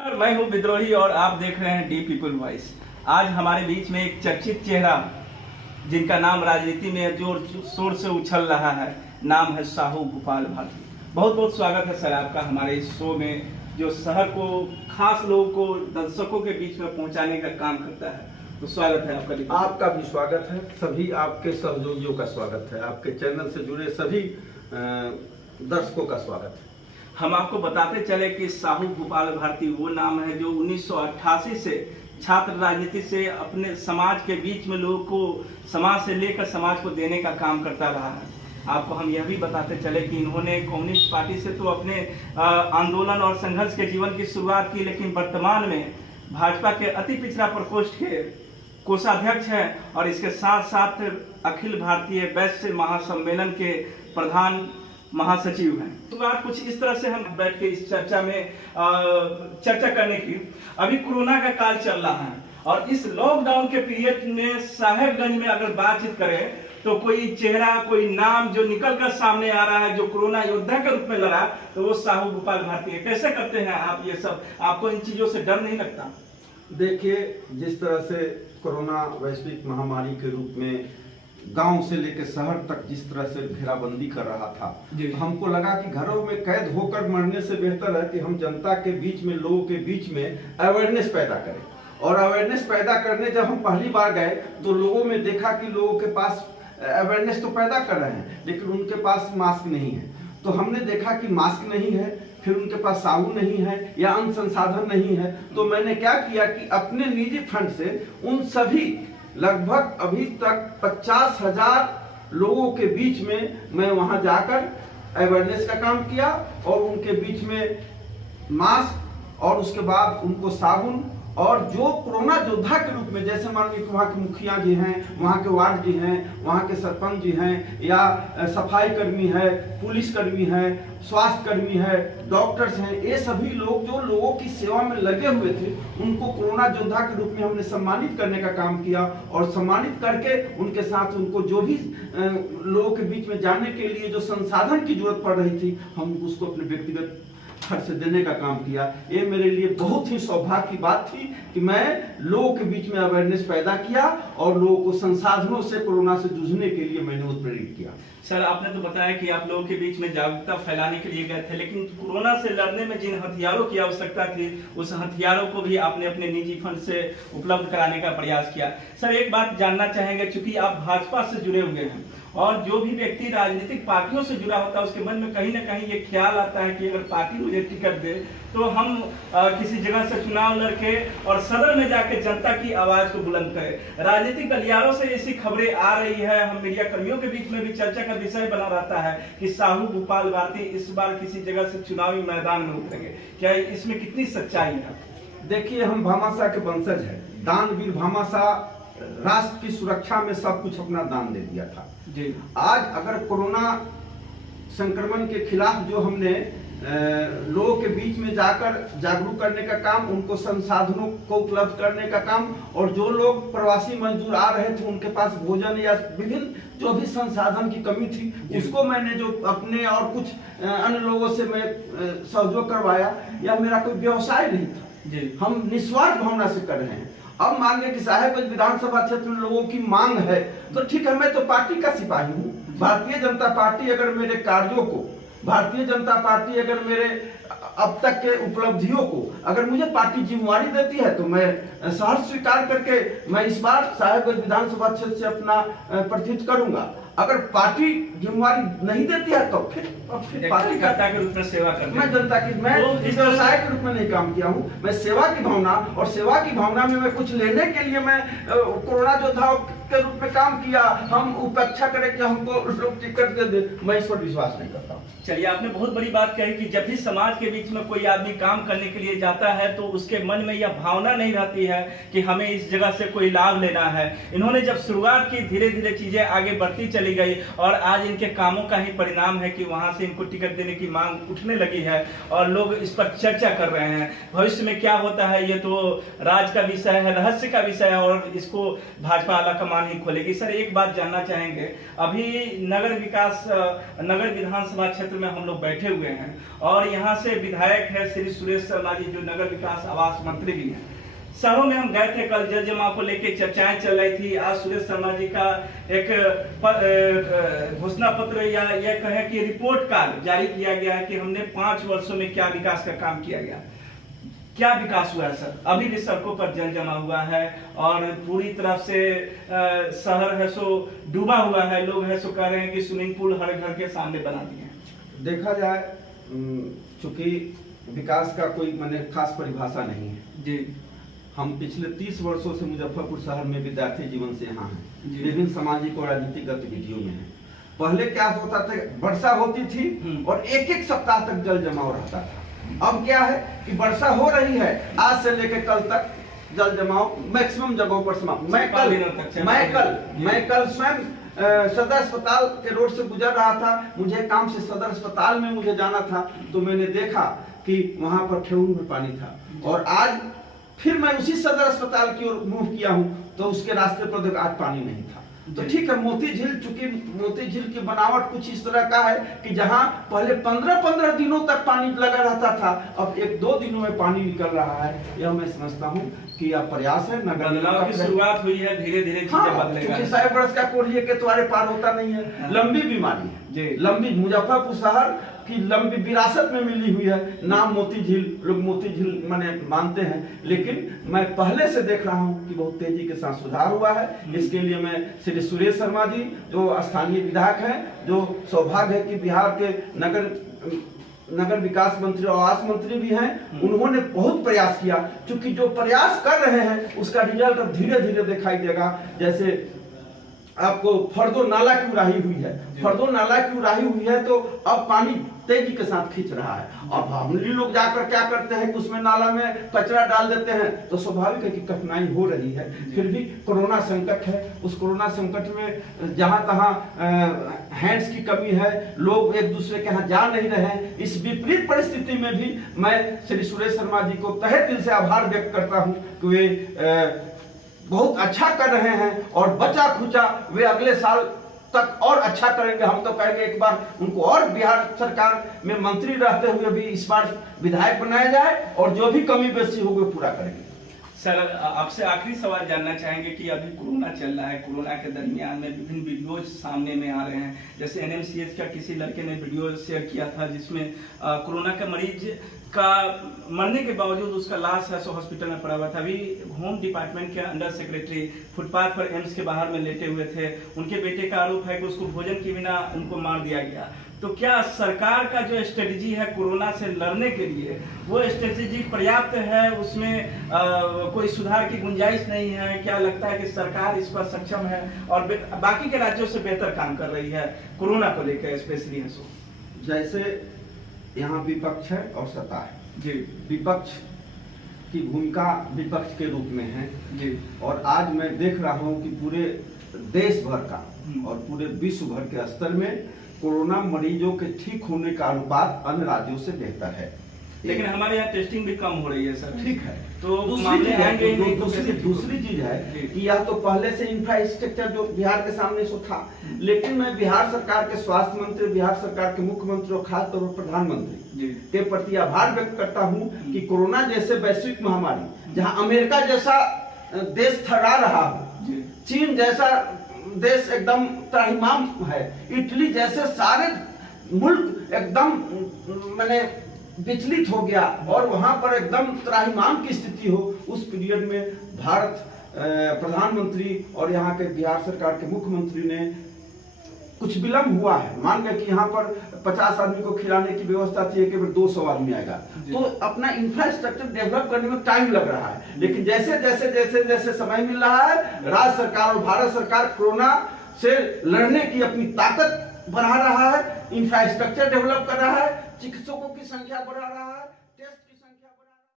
मैं हूं विद्रोही और आप देख रहे हैं डी पीपल वॉइस। आज हमारे बीच में एक चर्चित चेहरा जिनका नाम राजनीति में जोर शोर से उछल रहा है, नाम है साहू भूपाल भारती। बहुत बहुत स्वागत है सर आपका हमारे इस शो में, जो शहर को खास लोगों को दर्शकों के बीच में पहुंचाने का काम करता है। तो स्वागत है आपका। आपका भी स्वागत है, सभी आपके सहयोगियों का स्वागत है, आपके चैनल से जुड़े सभी दर्शकों का स्वागत है। हम आपको बताते चले कि साहू भूपाल भारती वो नाम है जो 1988 से छात्र राजनीति से अपने समाज के बीच में लोगों को समाज से लेकर समाज को देने का काम करता रहा है। आपको हम यह भी बताते चले कि इन्होंने कम्युनिस्ट पार्टी से तो अपने आंदोलन और संघर्ष के जीवन की शुरुआत की, लेकिन वर्तमान में भाजपा के अति पिछड़ा प्रकोष्ठ के कोषाध्यक्ष हैं और इसके साथ साथ अखिल भारतीय वैश्य महासम्मेलन के प्रधान महासचिव हैं। तो बात कुछ इस तरह से हम बैठ के इस चर्चा में चर्चा करने की। अभी कोरोना का काल चल रहा है और इस लॉकडाउन के पीरियड में साहेबगंज में अगर बातचीत करें तो कोई चेहरा, कोई नाम जो निकल कर सामने आ रहा है, जो कोरोना योद्धा के रूप में लड़ा, तो वो साहू भूपाल भारती है। कैसे करते हैं आप ये सब? आपको इन चीजों से डर नहीं लगता? देखिए, जिस तरह से कोरोना वैश्विक महामारी के रूप में गांव से लेकर शहर तक जिस तरह से घेराबंदी कर रहा था, तो हमको लगा कि घरों में कैद होकर मरने से बेहतर है कि हम जनता के बीच में, लोगों के बीच में अवेयरनेस पैदा करें। और अवेयरनेस पैदा करने जब हम पहली बार गए तो लोगों में देखा कि लोगों के पास अवेयरनेस तो पैदा कर रहे हैं लेकिन उनके पास मास्क नहीं है। तो हमने देखा कि मास्क नहीं है, फिर उनके पास साबुन नहीं है या अन्य संसाधन नहीं है। तो मैंने क्या किया कि अपने निजी फंड से उन सभी लगभग अभी तक 50,000 लोगों के बीच में मैं वहां जाकर अवेयरनेस का काम किया और उनके बीच में मास्क और उसके बाद उनको साबुन और जो कोरोना योद्धा के रूप में, जैसे मान लीजिए वहाँ के मुखिया जी हैं, वहाँ के वार्ड जी हैं, वहाँ के सरपंच जी हैं, या सफाई कर्मी है, पुलिस कर्मी है, स्वास्थ्य कर्मी है, डॉक्टर्स हैं, ये सभी लोग जो लोगों की सेवा में लगे हुए थे, उनको कोरोना योद्धा के रूप में हमने सम्मानित करने का काम किया। और सम्मानित करके उनके साथ उनको जो भी लोगों के बीच में जाने के लिए जो संसाधन की जरूरत पड़ रही थी, हम उसको अपने व्यक्तिगत खर्च से देने का काम किया। ये मेरे लिए बहुत ही सौभाग्य की बात थी कि मैं लोगों के बीच में अवेयरनेस पैदा किया और लोगों को संसाधनों से कोरोना से जूझने के लिए मैंने उत्प्रेरित किया। सर, आपने तो बताया कि आप लोगों के बीच में जागरूकता फैलाने के लिए गए थे, लेकिन कोरोना से लड़ने में जिन हथियारों की आवश्यकता थी, उस हथियारों को भी आपने अपने निजी फंड से उपलब्ध कराने का प्रयास किया। सर, एक बात जानना चाहेंगे, चूंकि आप भाजपा से जुड़े हुए हैं और जो भी व्यक्ति राजनीतिक पार्टियों से जुड़ा होता है उसके मन में कहीं ना कहीं ये ख्याल आता है कि अगर पार्टी मुझे टिकट दे तो हम किसी जगह से चुनाव लड़के और सदन में जाके जनता की आवाज को बुलंद करें। राजनीतिक गलियारों से ऐसी खबरें आ रही है, हम मीडिया कर्मियों के बीच में भी चर्चा का विषय बना रहता है कि साहू भूपाल भारती इस बार किसी जगह से चुनावी मैदान में उतरेंगे। क्या इसमें कितनी सच्चाई है? देखिए, हम भामाशाह के वंशज है। दानवीर भामाशाह राष्ट्र की सुरक्षा में सब कुछ अपना दान दे दिया था जी। आज अगर कोरोना संक्रमण के खिलाफ जो हमने लोगों के बीच में जाकर जागरूक करने का काम, उनको संसाधनों को उपलब्ध करने का काम, और जो लोग प्रवासी मजदूर आ रहे थे उनके पास भोजन या विभिन्न जो भी संसाधन की कमी थी, उसको मैंने जो अपने और कुछ अन्य लोगों से मैं सहयोग करवाया, यह मेरा कोई व्यवसाय नहीं था जी। हम निस्वार्थ भावना से कर रहे हैं। अब मान लें कि साहेबगंज विधानसभा क्षेत्र में लोगों की मांग है तो ठीक है, मैं तो पार्टी का सिपाही हूँ। भारतीय जनता पार्टी अगर मेरे कार्यों को, भारतीय जनता पार्टी अगर मेरे अब तक के उपलब्धियों को अगर मुझे पार्टी जिम्मेवारी देती है तो मैं सहर्ष स्वीकार करके मैं इस बार साहेबगंज विधानसभा क्षेत्र से अपना प्रतिनिधित्व करूंगा। अगर पार्टी जिम्मेवारी नहीं देती है तो फिर पार्टी के रूप में सेवा करना, मैं जनता की, मैं इस व्यवसाय के रूप में नहीं काम किया हूँ। मैं सेवा की भावना, और सेवा की भावना में मैं कुछ लेने के लिए मैं कोरोना योद्धा के रूप में काम किया। हम उपेक्षा करें कि हमको लोग टिकट दे दे, मैं इस पर विश्वास नहीं करता। चलिए, आपने बहुत बड़ी बात कही कि जब भी समाज के बीच में कोई आदमी काम करने के लिए जाता है तो उसके मन में यह भावना नहीं रहती है कि हमें इस जगह से कोई लाभ लेना है। इन्होंने जब शुरुआत की, धीरे धीरे चीजें आगे बढ़ती चली गई और आज इनके कामों का ही परिणाम है कि वहां से इनको टिकट देने की मांग उठने लगी है और लोग इस पर चर्चा कर रहे हैं। भविष्य में क्या होता है ये तो राज का विषय है, रहस्य का विषय है और इसको भाजपा आला कमान ही खोलेगी। सर, एक बात जानना चाहेंगे, अभी नगर विधानसभा क्षेत्र क्षेत्र में हम लोग बैठे हुए हैं और यहाँ से विधायक है श्री सुरेश शर्मा जी, जो नगर विकास आवास मंत्री भी हैं। शहरों में हम गए थे, कल जल जमाव को लेकर चर्चाएं चल रही थी। आज सुरेश शर्मा जी का एक घोषणा पत्र या यह कहें कि रिपोर्ट कार्ड जारी किया गया है कि हमने 5 वर्षों में क्या विकास का काम किया गया। क्या विकास हुआ है सर? अभी भी सड़कों पर जल जमा हुआ है और पूरी तरह से शहर है सो डूबा हुआ है। लोग है सो कह रहे हैं कि स्विमिंग पूल हर घर के सामने बना दिए हैं। देखा जाए, चूंकि विकास का कोई माने खास परिभाषा नहीं है जी। हम पिछले 30 वर्षों से मुजफ्फरपुर शहर में विद्यार्थी जीवन से यहाँ हैं, विभिन्न सामाजिक और राजनीतिक गतिविधियों में हैं। पहले क्या होता था, वर्षा होती थी और एक एक सप्ताह तक जल जमाव रहता था। अब क्या है कि वर्षा हो रही है, आज से लेकर कल तक जल जमाव मैक्सिमम जगहों पर समाप्त। मैं कल स्वयं सदर अस्पताल के रोड से गुजर रहा था, मुझे काम से सदर अस्पताल में मुझे जाना था, तो मैंने देखा कि वहां पर ठेहुन में पानी था। और आज फिर मैं उसी सदर अस्पताल की ओर मूव किया हूं तो उसके रास्ते पर आज पानी नहीं था। तो ठीक है, मोती झील, चूंकि मोती झील की बनावट कुछ इस तरह का है कि जहां पहले 15-15 दिनों तक पानी लगा रहता था, अब 1-2 दिनों में पानी निकल रहा है। यह मैं समझता हूं कि यह प्रयास है, नगर बदलाव की शुरुआत हुई है, धीरे धीरे चीजें बदलेगा। 100 वर्ष का कोढ़िए के द्वारे पार होता नहीं है। लंबी बीमारी है, लंबी मुजफ्फरपुर शहर की लंबी विरासत में मिली हुई है नाम मोती झील। लोग मोती झील माने मानते हैं, लेकिन मैं पहले से देख रहा हूं कि बहुत तेजी के साथ सुधार हुआ है। इसके लिए मैं श्री सुरेश शर्मा जी, जो स्थानीय विधायक हैं, जो सौभाग्य है कि बिहार के नगर विकास मंत्री और आवास मंत्री भी हैं, उन्होंने बहुत प्रयास किया। क्योंकि जो प्रयास कर रहे हैं उसका रिजल्ट अब धीरे धीरे दिखाई देगा। जैसे आपको फर्दो नाला की उड़ाही हुई है, फर्दो नाला की उड़ाही हुई है तो अब पानी तेजी के साथ खींच रहा है। अब हम लोग जाकर क्या करते हैं कि उसमें नाला में कचरा डाल देते हैं, तो स्वाभाविक है कि कठिनाई हो रही है। फिर भी कोरोना संकट है, उस कोरोना संकट में जहां तहां हैंड्स की कमी है, लोग एक दूसरे के यहाँ जा नहीं रहे हैं। इस विपरीत परिस्थिति में भी मैं श्री सुरेश शर्मा जी को तहे दिल से आभार व्यक्त करता हूँ कि वे बहुत अच्छा कर रहे हैं और बचा खुचा वे अगले साल तक और अच्छा करेंगे। हम तो कहेंगे एक बार उनको और बिहार सरकार में मंत्री रहते हुए भी इस बार विधायक बनाया जाए और जो भी कमी बेसी होगी पूरा करेंगे। सर, आपसे आखिरी सवाल जानना चाहेंगे कि अभी कोरोना चल रहा है, कोरोना के दरमियान में विभिन्न वीडियोज सामने में आ रहे हैं। जैसे एनएमसीएच का किसी लड़के ने वीडियो शेयर किया था जिसमें कोरोना का मरीज का मरने के बावजूद उसका लाश है सो हॉस्पिटल में पड़ा हुआ था। अभी होम डिपार्टमेंट के अंडर सेक्रेटरी फुटपाथ पर एम्स के बाहर में लेटे हुए थे। उनके बेटे का आरोप है कि उसको भोजन के बिना उनको मार दिया गया। तो क्या सरकार का जो स्ट्रेटजी है कोरोना से लड़ने के लिए, वो स्ट्रेटजी पर्याप्त है? उसमें कोई सुधार की गुंजाइश नहीं है? क्या लगता है कि सरकार इस पर सक्षम है और बाकी के राज्यों से बेहतर काम कर रही है कोरोना को लेकर स्पेशली? जैसे यहाँ विपक्ष है और सत्ता है जी। विपक्ष की भूमिका विपक्ष के रूप में है जी। और आज मैं देख रहा हूँ कि पूरे देश भर का और पूरे विश्व भर के स्तर में कोरोना मरीजों के ठीक होने का अनुपात अन्य राज्यों से बेहतर है। लेकिन हमारे यहाँ टेस्टिंग भी कम हो रही है सर। ठीक है, तो दूसरी चीज है कि यह तो पहले से इंफ्रास्ट्रक्चर जो बिहार के सामने सो था, लेकिन मैं बिहार सरकार के स्वास्थ्य मंत्री, बिहार सरकार के मुख्यमंत्री और खासतौर पर प्रधानमंत्री के प्रति आभार व्यक्त करता हूं कि कोरोना जैसे वैश्विक महामारी, जहां अमेरिका जैसा देश थर्रा रहा हो, चीन जैसा देश एकदम त्राहिमाम है, इटली जैसे सारे मुल्क एकदम मैंने विचलित हो गया और वहां पर एकदम त्राहिमाम की स्थिति हो, उस पीरियड में भारत प्रधानमंत्री और यहाँ के बिहार सरकार के मुख्यमंत्री ने कुछ विलंब हुआ है। मान गए कि यहाँ पर 50 आदमी को खिलाने की व्यवस्था थी, केवल 200 आदमी आएगा, तो अपना इंफ्रास्ट्रक्चर डेवलप करने में टाइम लग रहा है। लेकिन जैसे जैसे जैसे जैसे समय मिल रहा है, राज्य सरकार और भारत सरकार कोरोना से लड़ने की अपनी ताकत बढ़ा रहा है, इंफ्रास्ट्रक्चर डेवलप कर रहा है, चिकित्सकों की संख्या बढ़ा रहा है।